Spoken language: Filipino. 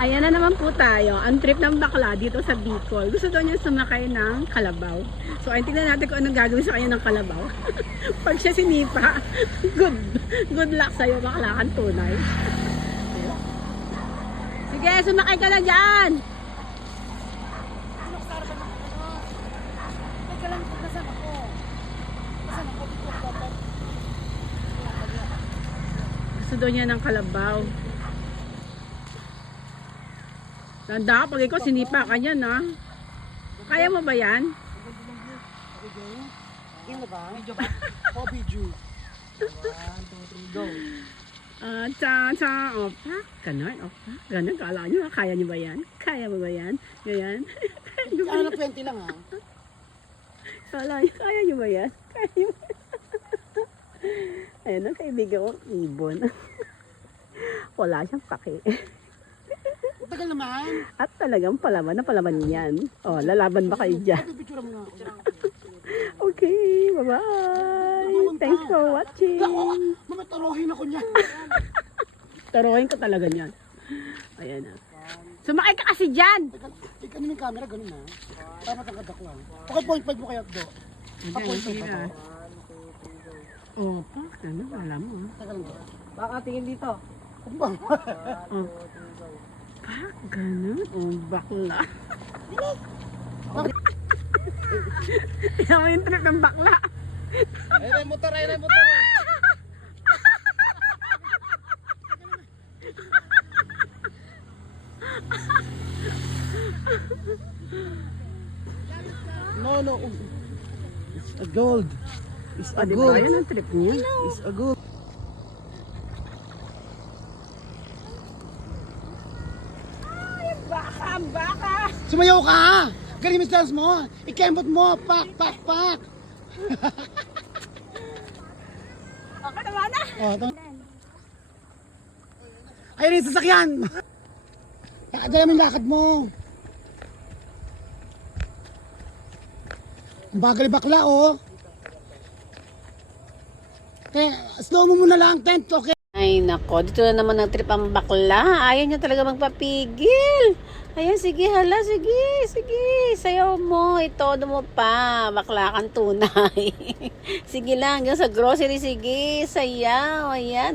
Ayan na naman po tayo. Ang trip ng bakla dito sa Bicol. Gusto daw niya sumakay ng kalabaw. So, ay tingnan natin kung anong gagawin sa kanya ng kalabaw. Pag siya sinipa, good luck sa'yo, bakla kang tunay. Sige, sumakay ka na dyan! Gusto daw niya ng kalabaw. Tanda ka, pag ikaw sinipa ka niyan, ha? Kaya mo ba yan? Video ba? Video ba? O video. 1, 2, 3, go. Opa. Ganon, opa. Ganon, kala nyo, ha? Kaya nyo ba yan? Kaya mo ba yan? Ganyan. Ano na 20 lang ha? Kala nyo, kaya nyo ba yan? Kaya nyo ba yan? Ayun ang kaibigan ko, ibon. Wala siyang pake. Tagal naman. At talagang palaban na palaban yan. O, lalaban ba kayo dyan? Picture mo nga ako. Okay, bye-bye. Thanks for watching. Mamatarohin ako niya. Taruhin ko talaga niyan. Ayan na. Sumakay ka kasi dyan! Ikaw naman yung camera, ganun na. Para matangkad ako lang. Okay, point 5 mo kaya do. Pa-point 5 ako. Oh, pa, ano, alam mo. Tagal lang do. Baka tingin dito. Kumbang. Oh. Pa, ganun. Oh, bakla. Tingnan mo yung trip ng bakla. Ayun na yung motor, ayun na yung motor. No. It's a gold. It's a O, diba? gold. Yan ang trip niya. It's a gold. Baka! Sumayaw ka! Galing yung stance mo! Ikembot mo! Pak! Ako naman na! Oh, ayun yung sasakyan! Dala mo yung lakad mo! Ang bagal yung bakla, oh! Slow mo muna lang, tent, okay? Ay nako, dito na naman ang trip ang bakla. Ayaw niya talaga magpapigil. Ayan, sige, hala, sige. Sayaw mo, itodo mo pa. Bakla kang tunay. Sige lang, hanggang sa grocery, sige. Sayaw, ayan.